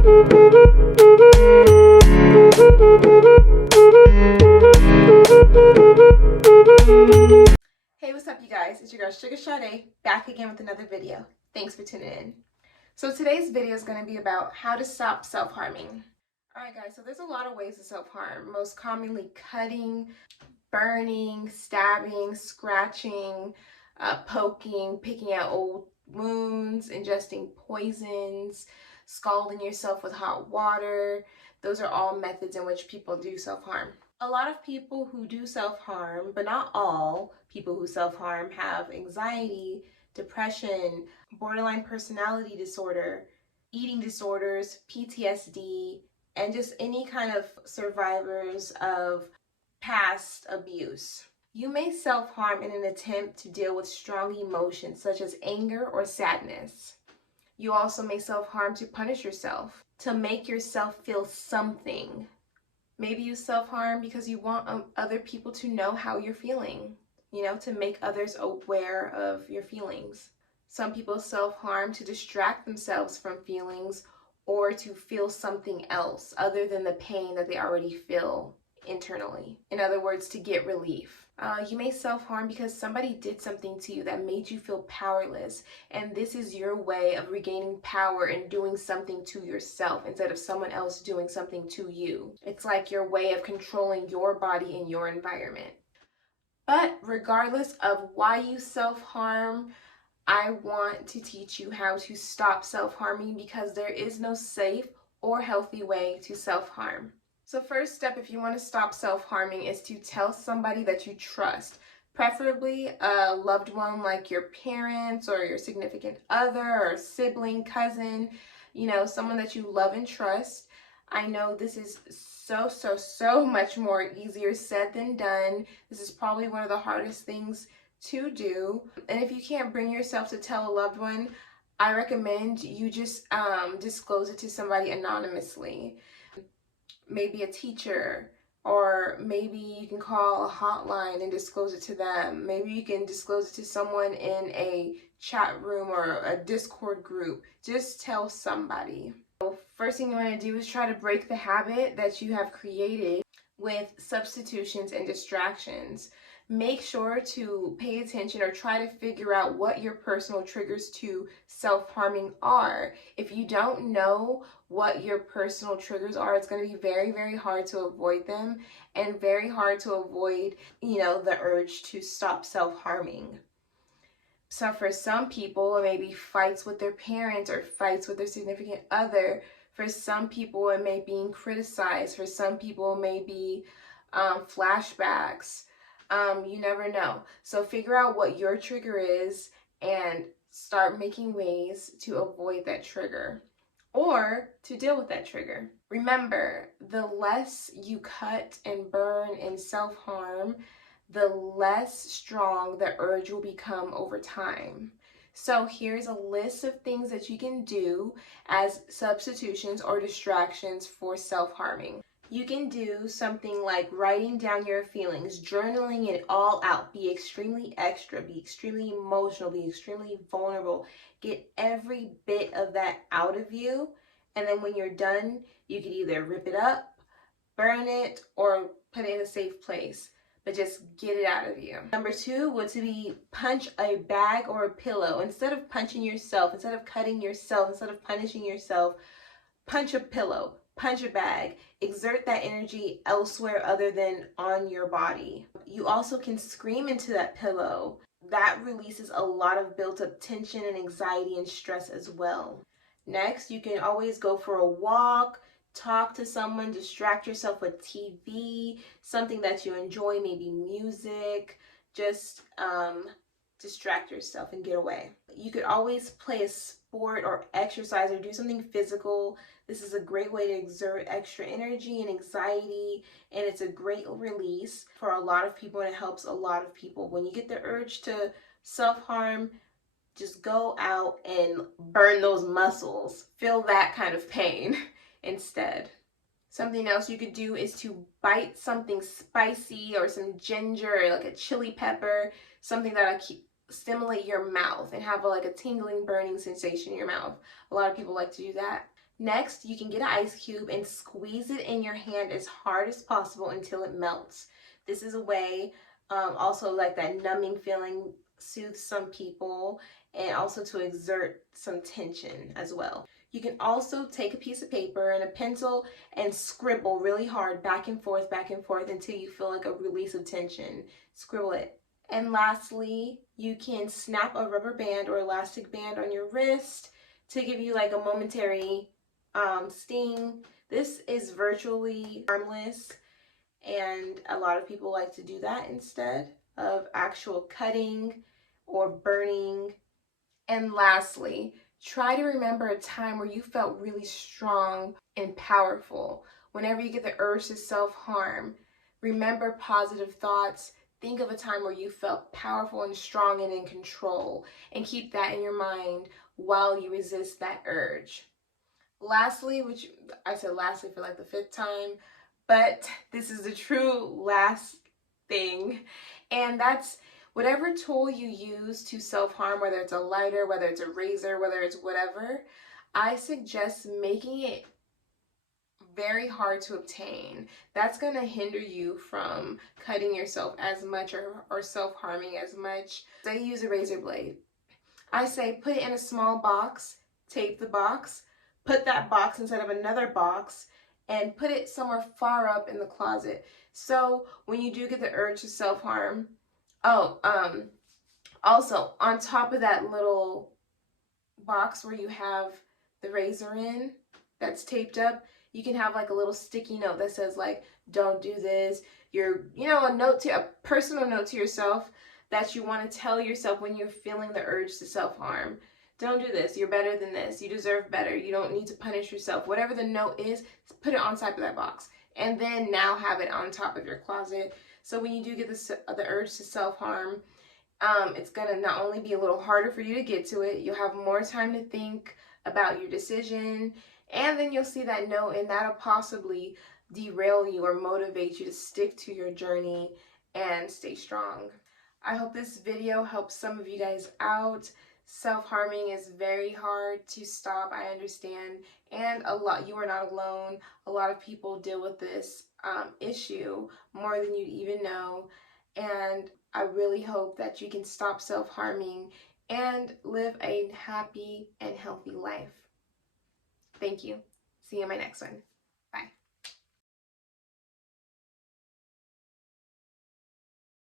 Hey, what's up you guys? It's your girl Sugar Sade back again with another video. Thanks for tuning in. So today's video is going to be about how to stop self-harming. Alright guys, so there's a lot of ways to self-harm. Most commonly cutting, burning, stabbing, scratching, poking, picking out old wounds, ingesting poisons, scalding yourself with hot water. Those are all methods in which people do self-harm. A lot of people who do self-harm, but not all people who self-harm, have anxiety, depression, borderline personality disorder, eating disorders, PTSD, and just any kind of survivors of past abuse. You may self-harm in an attempt to deal with strong emotions such as anger or sadness. You also may self-harm to punish yourself, to make yourself feel something. Maybe you self-harm because you want other people to know how you're feeling, to make others aware of your feelings. Some people self-harm to distract themselves from feelings or to feel something else other than the pain that they already feel internally. In other words, to get relief. You may self-harm because somebody did something to you that made you feel powerless, and this is your way of regaining power and doing something to yourself instead of someone else doing something to you. It's like your way of controlling your body and your environment. But regardless of why you self-harm, I want to teach you how to stop self-harming because there is no safe or healthy way to self-harm. So first step, if you want to stop self-harming, is to tell somebody that you trust, preferably a loved one like your parents or your significant other or sibling, cousin, someone that you love and trust. I know this is so much more easier said than done. This is probably one of the hardest things to do. And if you can't bring yourself to tell a loved one, I recommend you just disclose it to somebody anonymously. Maybe a teacher, or maybe you can call a hotline and disclose it to them. Maybe you can disclose it to someone in a chat room or a Discord group. Just tell somebody. First thing you want to do is try to break the habit that you have created with substitutions and distractions. Make sure to pay attention or try to figure out what your personal triggers to self-harming are. If you don't know what your personal triggers are, it's going to be very hard to avoid them and very hard to avoid, the urge to stop self-harming. So for some people, it may be fights with their parents or fights with their significant other. For some people, it may be being criticized. For some people, it may be flashbacks. You never know. So figure out what your trigger is and start making ways to avoid that trigger or to deal with that trigger. Remember, the less you cut and burn and self-harm, the less strong the urge will become over time. So here's a list of things that you can do as substitutions or distractions for self-harming. You can do something like writing down your feelings, journaling it all out. Be extremely extra, be extremely emotional, be extremely vulnerable. Get every bit of that out of you. And then when you're done, you can either rip it up, burn it, or put it in a safe place. But just get it out of you. Number 2 would to be punch a bag or a pillow. Instead of punching yourself, instead of cutting yourself, instead of punishing yourself, punch a pillow. Punch a bag. Exert that energy elsewhere other than on your body. You also can scream into that pillow. That releases a lot of built-up tension and anxiety and stress as well. Next, you can always go for a walk, talk to someone, distract yourself with TV, something that you enjoy, maybe music. Just distract yourself and get away. You could always play a sport or exercise or do something physical. This is a great way to exert extra energy and anxiety, and it's a great release for a lot of people, and it helps a lot of people. When you get the urge to self-harm, just go out and burn those muscles. Feel that kind of pain instead. Something else you could do is to bite something spicy or some ginger or like a chili pepper, something that'll stimulate your mouth and have like a tingling, burning sensation in your mouth. A lot of people like to do that. Next, you can get an ice cube and squeeze it in your hand as hard as possible until it melts. This is a way, also like that numbing feeling soothes some people, and also to exert some tension as well. You can also take a piece of paper and a pencil and scribble really hard back and forth until you feel like a release of tension. Scribble it. And lastly, you can snap a rubber band or elastic band on your wrist to give you like a momentary sting. This is virtually harmless, and a lot of people like to do that instead of actual cutting or burning. And lastly, try to remember a time where you felt really strong and powerful. Whenever you get the urge to self-harm, remember positive thoughts. Think of a time where you felt powerful and strong and in control, and keep that in your mind while you resist that urge. Lastly, which I said lastly for like the 5th time, but this is the true last thing, and that's whatever tool you use to self-harm, whether it's a lighter, whether it's a razor, whether it's whatever, I suggest making it very hard to obtain. That's going to hinder you from cutting yourself as much or self-harming as much. Say you use a razor blade. I say put it in a small box, tape the box, put that box inside of another box, and put it somewhere far up in the closet. So when you do get the urge to self-harm, also on top of that little box where you have the razor in that's taped up, you can have like a little sticky note that says like, don't do this. A personal note to yourself that you want to tell yourself when you're feeling the urge to self-harm. Don't do this. You're better than this. You deserve better. You don't need to punish yourself. Whatever the note is, put it on top of that box. And then now have it on top of your closet. So when you do get the urge to self-harm, it's going to not only be a little harder for you to get to it, you'll have more time to think about your decision, and then you'll see that note, and that'll possibly derail you or motivate you to stick to your journey and stay strong. I hope this video helps some of you guys out. Self-harming is very hard to stop, I understand, and you are not alone. A lot of people deal with this issue more than you'd even know, and I really hope that you can stop self-harming and live a happy and healthy life. Thank you. See you in my next one.